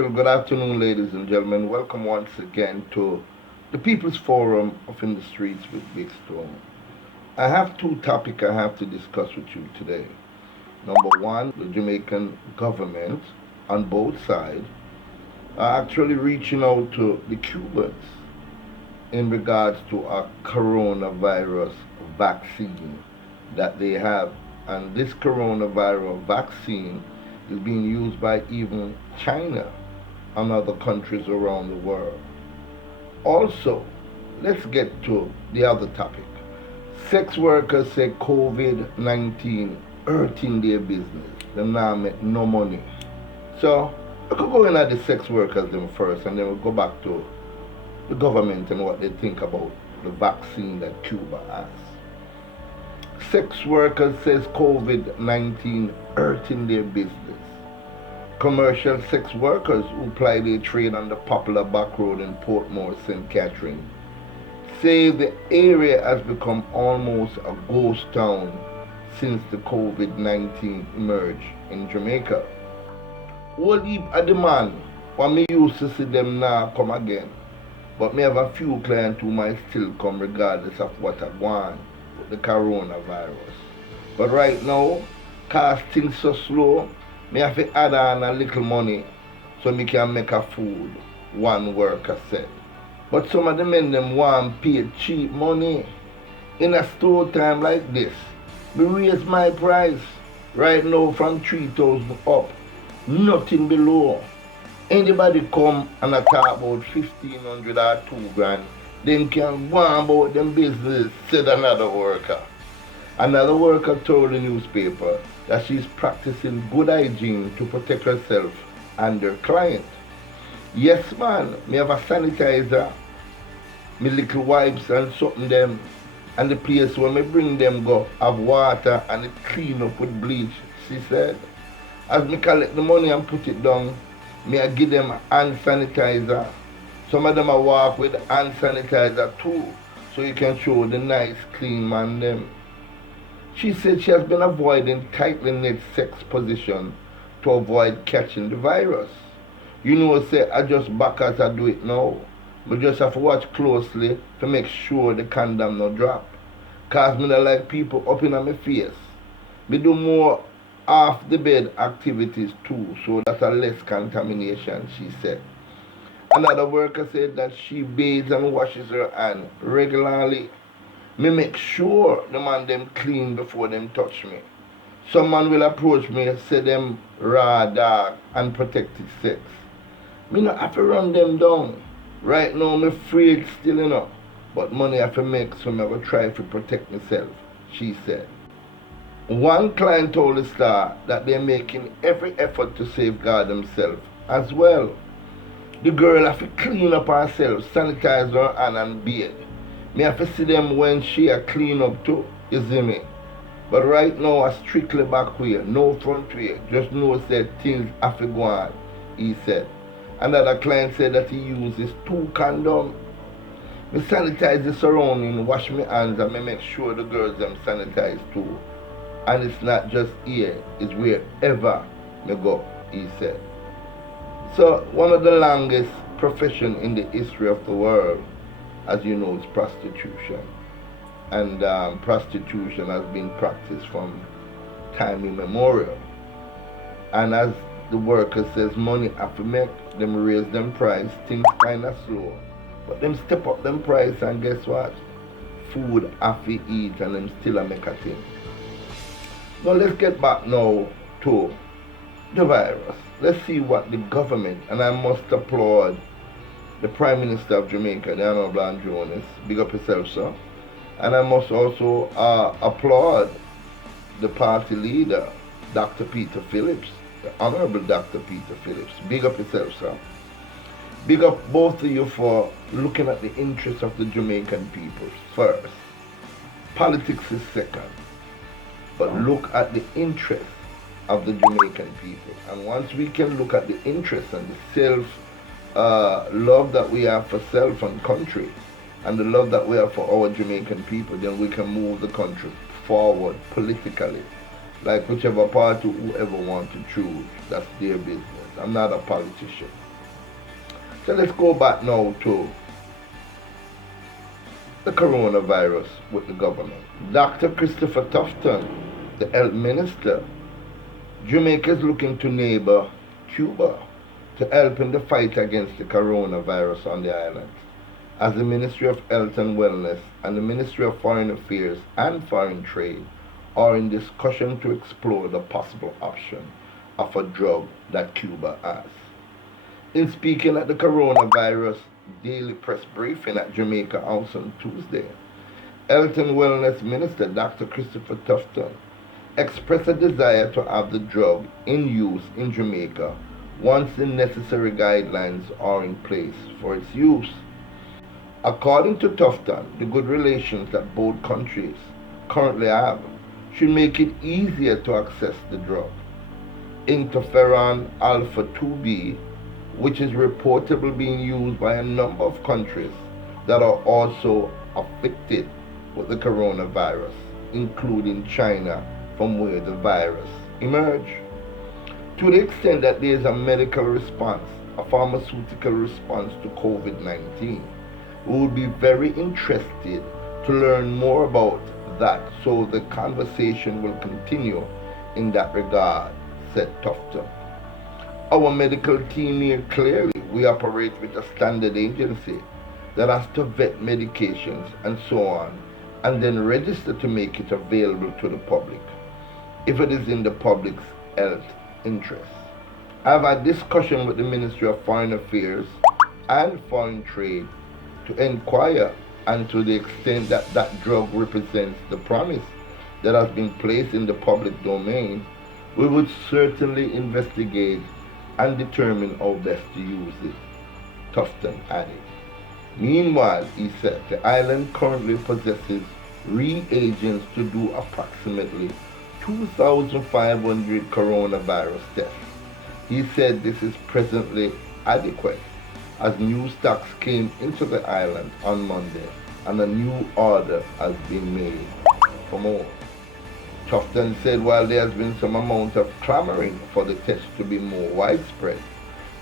Well, good afternoon, ladies and gentlemen. Welcome once again to the People's Forum of In the Streets with Big Stone. I have two topics I have to discuss with you today. Number one, the Jamaican government on both sides are actually reaching out to the Cubans in regards to a coronavirus vaccine that they have. And this coronavirus vaccine is being used by even China and other countries around the world. Also, let's get to the other topic. Sex workers say COVID 19 hurting their business. They now make no money. So, I could go in at the sex workers them first and then we'll go back to the government and what they think about the vaccine that Cuba has. Sex workers says COVID 19 hurting their business. Commercial sex workers who ply their trade on the popular back road in Portmore, St. Catherine, say the area has become almost a ghost town since the COVID 19 emerged in Jamaica. Whole heap of demand, when me used to see them now come again, but me have a few clients who might still come regardless of what I want with the coronavirus. But right now, cause things so slow, me have to add on a little money so me can make a food, one worker said. But some of the men them want pay cheap money. In a store time like this, me raise my price right now from 3,000 up, nothing below. Anybody come and I talk about 1,500 or 2 grand, them can go on about them business, said another worker. Another worker told the newspaper that she's practicing good hygiene to protect herself and her client. Yes, man, me have a sanitizer, me little wipes and something them, and the place where me bring them go have water and it clean up with bleach, she said. As me collect the money and put it down, me I give them hand sanitizer. Some of them I walk with hand sanitizer too, so you can show the nice clean man them. She said she has been avoiding tightly knit sex position to avoid catching the virus. You know, say I just back as I do it now. But just have to watch closely to make sure the condom no drop. Cause me not like people up in my face. Me do more off the bed activities too, so that's a less contamination, she said. Another worker said that she bathes and washes her hand regularly. Me make sure the man them clean before them touch me. Some man will approach me, say them raw dog and protected sex. Me not have to run them down. Right now me afraid still enough. But money have to make, so me will try to protect myself, she said. One client told the Star that they're making every effort to safeguard themselves as well. The girl have to clean up herself, sanitize her hand and bathe. Me have to see them when she a clean up too, you see me? But right now I strictly back way, no front way. Just know said things have to go on, he said. Another client said that he uses 2 condoms. Me sanitize the surrounding, wash my hands and me make sure the girls them sanitize too. And it's not just here, it's wherever me go, he said. So one of the longest profession in the history of the world, as you know, is prostitution. And prostitution has been practiced from time immemorial. And as the worker says, money have to make, them raise them price, things kind of slow. But them step up them price and guess what? Food have to eat and them still a make a thing. Now let's get back now to the virus. Let's see what the government, and I must applaud the Prime Minister of Jamaica, the Honorable Andrew Jones, big up yourself, sir. And I must also applaud the party leader, Dr. Peter Phillips, the Honorable Dr. Peter Phillips. Big up yourself, sir. Big up both of you for looking at the interests of the Jamaican people first. Politics is second. But look at the interests of the Jamaican people. And once we can look at the interests and the love that we have for self and country, and the love that we have for our Jamaican people, then we can move the country forward politically. Like whichever party, whoever want to choose, that's their business. I'm not a politician. So let's go back now to the coronavirus with the government. Dr. Christopher Tufton, the health minister, Jamaica is looking to neighbor Cuba to help in the fight against the coronavirus on the island, as the Ministry of Health and Wellness and the Ministry of Foreign Affairs and Foreign Trade are in discussion to explore the possible option of a drug that Cuba has. In speaking at the coronavirus daily press briefing at Jamaica House on Tuesday, Health and Wellness Minister Dr. Christopher Tufton expressed a desire to have the drug in use in Jamaica once the necessary guidelines are in place for its use. According to Tufton, the good relations that both countries currently have should make it easier to access the drug. Interferon alpha 2B, which is reportedly being used by a number of countries that are also afflicted with the coronavirus, including China, from where the virus emerged. To the extent that there is a medical response, a pharmaceutical response to COVID-19, we would be very interested to learn more about that, so the conversation will continue in that regard, said Tufton. Our medical team here clearly, we operate with a standard agency that has to vet medications and so on, and then register to make it available to the public, if it is in the public's health interest. I have had discussion with the Ministry of Foreign Affairs and Foreign Trade to inquire, and to the extent that that drug represents the promise that has been placed in the public domain, we would certainly investigate and determine how best to use it, Tufton added. Meanwhile, he said, the island currently possesses reagents to do approximately 2,500 coronavirus tests. He said this is presently adequate, as new stocks came into the island on Monday and a new order has been made for more. Tufton said while there has been some amount of clamoring for the test to be more widespread,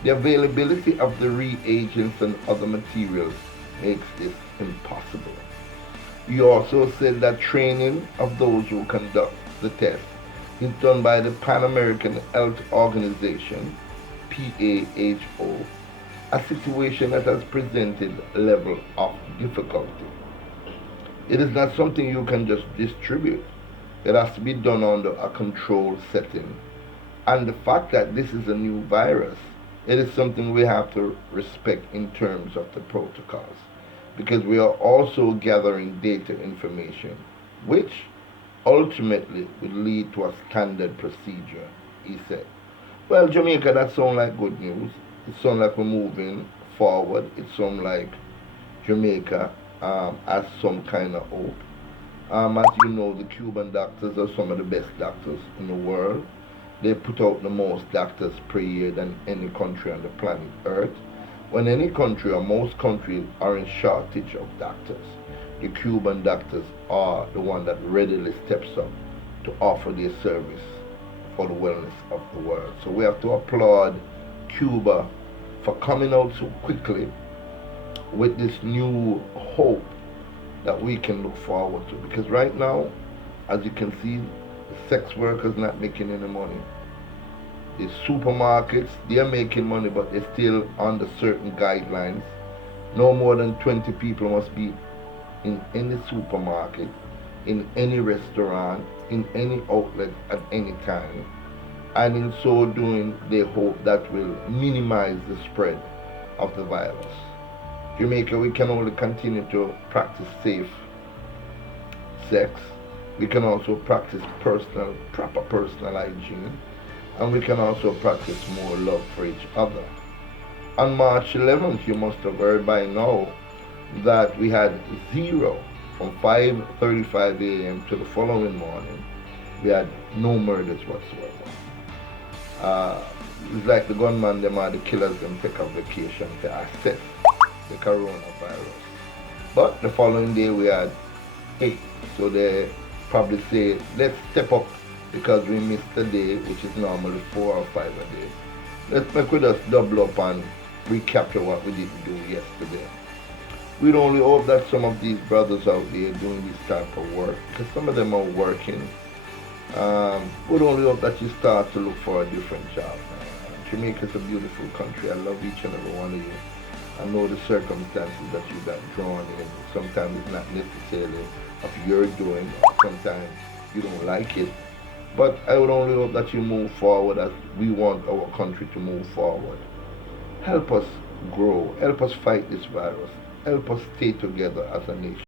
the availability of the reagents and other materials makes this impossible. He also said that training of those who conduct the test is done by the Pan American Health Organization, PAHO, a situation that has presented a level of difficulty. It is not something you can just distribute. It has to be done under a controlled setting. And the fact that this is a new virus, it is something we have to respect in terms of the protocols, because we are also gathering data information, which ultimately will lead to a standard procedure, he said. Well, Jamaica, that sounds like good news. It sounds like we're moving forward. It sounds like Jamaica has some kind of hope. As you know, the Cuban doctors are some of the best doctors in the world. They put out the most doctors per year than any country on the planet Earth. When any country or most countries are in shortage of doctors, the Cuban doctors are the one that readily steps up to offer their service for the wellness of the world. So we have to applaud Cuba for coming out so quickly with this new hope that we can look forward to. Because right now, as you can see, the sex workers not making any money. The supermarkets, they are making money, but they're still under certain guidelines. No more than 20 people must be in any supermarket, in any restaurant, in any outlet at any time. And in so doing, they hope that will minimize the spread of the virus. Jamaica, we can only continue to practice safe sex. We can also practice proper personal hygiene. And we can also practice more love for each other. On March 11th, you must have heard by now that we had zero from 5:35 a.m. to the following morning. We had no murders whatsoever. It's like the gunman, them or the killers, them take a vacation to assess the coronavirus. But the following day we had 8. So they probably say, let's step up because we missed a day, which is normally 4 or 5 a day. Let's make we just double up and recapture what we didn't do yesterday. We'd only hope that some of these brothers out there doing this type of work, because some of them are working, we'd only hope that you start to look for a different job. Jamaica's a beautiful country. I love each and every one of you. I know the circumstances that you got drawn in. Sometimes it's not necessarily of your doing. Sometimes you don't like it. But I would only hope that you move forward as we want our country to move forward. Help us grow. Help us fight this virus. Help us stay together as a nation.